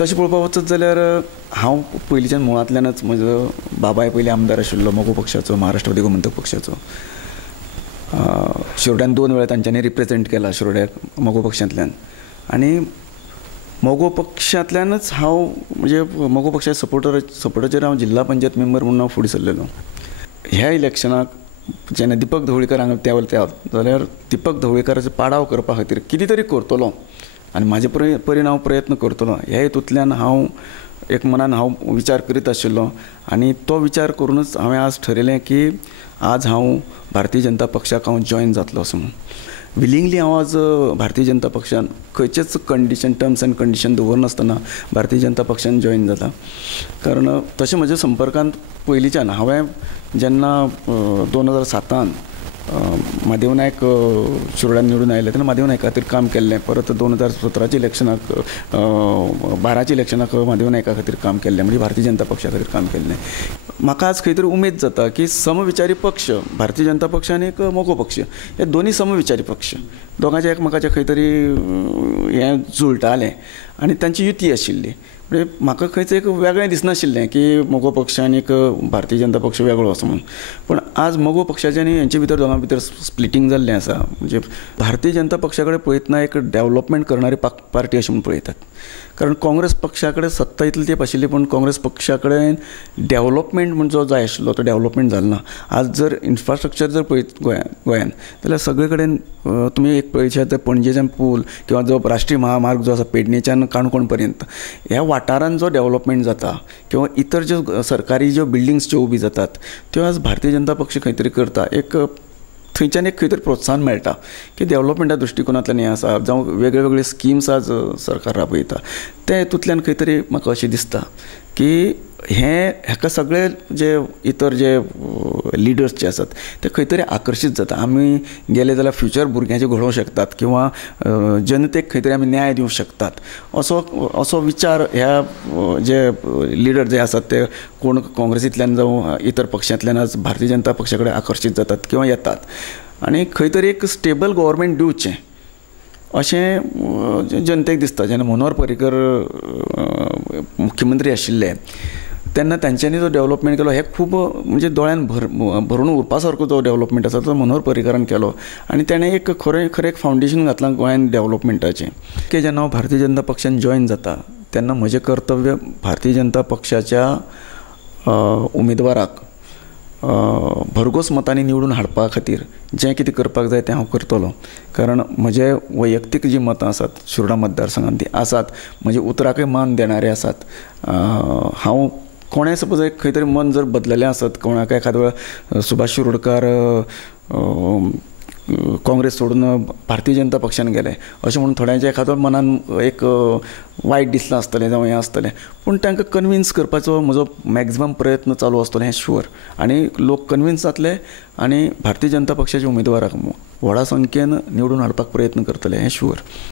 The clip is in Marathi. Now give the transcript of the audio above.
तशें पळोवपाक वचत जाल्यार हांव पयलींच्यान मुळांतल्यानच म्हजो बाबाय पयलीं आमदार आशिल्लो मोगो पक्षाचो, महाराष्ट्रवादी गोमंतक पक्षाचो. शिरोड्यान 2 वेळा तांच्यांनी रिप्रेझेंट केला शिरोड्याक मोगो पक्षांतल्यान. आनी मोगो पक्षांतल्यानच हांव म्हणजे मोगो पक्षाच्या सपोर्टाचेर हांव जिल्हा पंचायत मेंबर म्हणून हांव फुडें सरलेलो. ह्या इलेक्शनाक जेन्ना दिपक ढवळीकर हांगा त्या जाल्यार दिपक ढवळीकराचो पाडाव करपा खातीर कितें तरी करतलो आनी म्हाजे परीन हांव प्रयत्न करतलो ह्या हेतूंतल्यान हांव एक मनान हांव विचार करीत आशिल्लो. आनी तो विचार करूनच हांवें आज ठरयलें की आज हांव भारतीय जनता पक्षाक हांव जॉयन जातलो असो म्हणून. विलिंगली हांव आज भारतीय जनता पक्षान खंयचेच condition terms end condition दवरनासतना Bharatiya Janata पक्षान जॉयन जाता. कारण तशें म्हज्या संपर्कांत पयलींच्यान हांवें जेन्ना 2007 महादेव नायक शिरोड्यान निवडून आयले तेन्ना महादेव नायका खातीर काम केल्लें. परत 2017च्या इलेक्शनाक 12च्या इलेक्शनाक महादेव नायका खातीर काम केल्लें, म्हणजे भारतीय जनता पक्षा खातीर काम केल्लें. म्हाका आज खंय तरी उमेद जाता की समविचारी पक्ष भारतीय जनता पक्ष आनी एक मोगो पक्ष हे दोनी समविचारी पक्ष दोगांचे एकमेकाचें खंय तरी हें जुळटालें आनी तांची युती आशिल्ली. म्हणजे म्हाका खंयच एक वेगळें दिसनाशिल्लें की मोगो पक्ष आनी एक भारतीय जनता पक्ष वेगळो असो म्हणून. पूण आज मोगो पक्षाचें आनी हेंचे भितर दोगां भितर स्प्लिटींग जाल्लें आसा. म्हणजे भारतीय जनता पक्षा कडेन पळयतना एक डेव्हलपमेंट करणारी पार्टी अशें म्हूण पळयतात. कारण काँग्रेस पक्षा कडेन सत्ता इतली तेंप आशिल्ली पूण काँग्रेस पक्षा कडेन डेव्हलपमेंट म्हणजे जो जाय आशिल्लो तो डेव्हलपमेंट जालो ना. आज जर इन्फ्रास्ट्रक्चर जर पळयत गोंयान जाल्यार सगळे कडेन तुमी एक पळयशात तर पणजेच्यान पूल किंवा जो राष्ट्रीय महामार्ग जो आसा पेडणेच्यान काणकोण पर्यंत ह्या वाठारांत जो डेव्हलपमेंट जाता किंवा इतर ज्यो सरकारी ज्यो बिल्डिंग्स ज्यो उबी जातात त्यो आज भारतीय जनता पक्ष खंय तरी करता. एक थंयच्यान एक खंय तरी प्रोत्साहन मेळटा की डेव्हलपमेंटा दृश्टिकोनांतल्यान हें आसा जावं वेगळे वेगळे स्किम्स आज सरकार राबयता. त्या हेतूंतल्यान खंय तरी म्हाका अशें दिसता की हेका सगळे जे इतर जे लिडर्स जे आसात ते खंय तरी आकर्शीत जाता. आमी गेले जाल्यार फ्युचर भुरग्यांचे घडोवंक शकतात किंवा जनतेक खंय तरी आमी न्याय दिवंक शकतात असो विचार ह्या जे लिडर जे आसात ते कोण काँग्रेसींतल्यान जावं इतर पक्षांतल्यान आज भारतीय जनता पक्षा कडेन आकर्शीत जातात किंवा येतात. आनी खंय तरी एक स्टेबल गव्हर्मेंट दिवचें अशें जनतेक दिसता. जेन्ना मनोहर पर्रीकर मुख्यमंत्री आशिल्ले तेन्ना तांच्यांनी जो डेव्हलपमेंट केलो हे खूब म्हणजे दोळ्यान भरून उरपा सारको जो डेव्हलपमेंट आसा तो मनोहर पर्रीकरान केलो. आनी ताणें एक खरें एक फावंडेशन घातलां गोंयान डेव्हलपमेंटाचें. की जेन्ना हांव भारतीय जनता पक्षान जॉयन जाता तेन्ना म्हजें कर्तव्य भारतीय जनता पक्षाच्या उमेदवाराक भरघोस मतांनी निवडून हाडपा खातीर जें कितें करपाक जाय तें हांव करतलो. कारण म्हजे वैयक्तीक जीं मतां आसात शिरोडा मतदारसंघांत तीं आसात, म्हजे उतराकय मान देणारे आसात. हांव कोणें सपोज एक खंय तरी मन जर बदललें आसत, कोणाक एखाद वेळ सुभाष शिरोडकार काँग्रेस सोडून भारतीय जनता पक्षान गेले अशें म्हणून थोड्यांच्या एखादो मनान एक वायट दिसलें आसतलें जावं हें आसतलें. पूण तांकां कन्विन्स करपाचो म्हजो मॅक्झिमम प्रयत्न चालू आसतलो हें शुअर. आनी लोक कन्विन्स जातले आनी भारतीय जनता पक्षाच्या उमेदवाराक व्हडा संख्येन निवडून हाडपाक प्रयत्न करतले हें शुअर.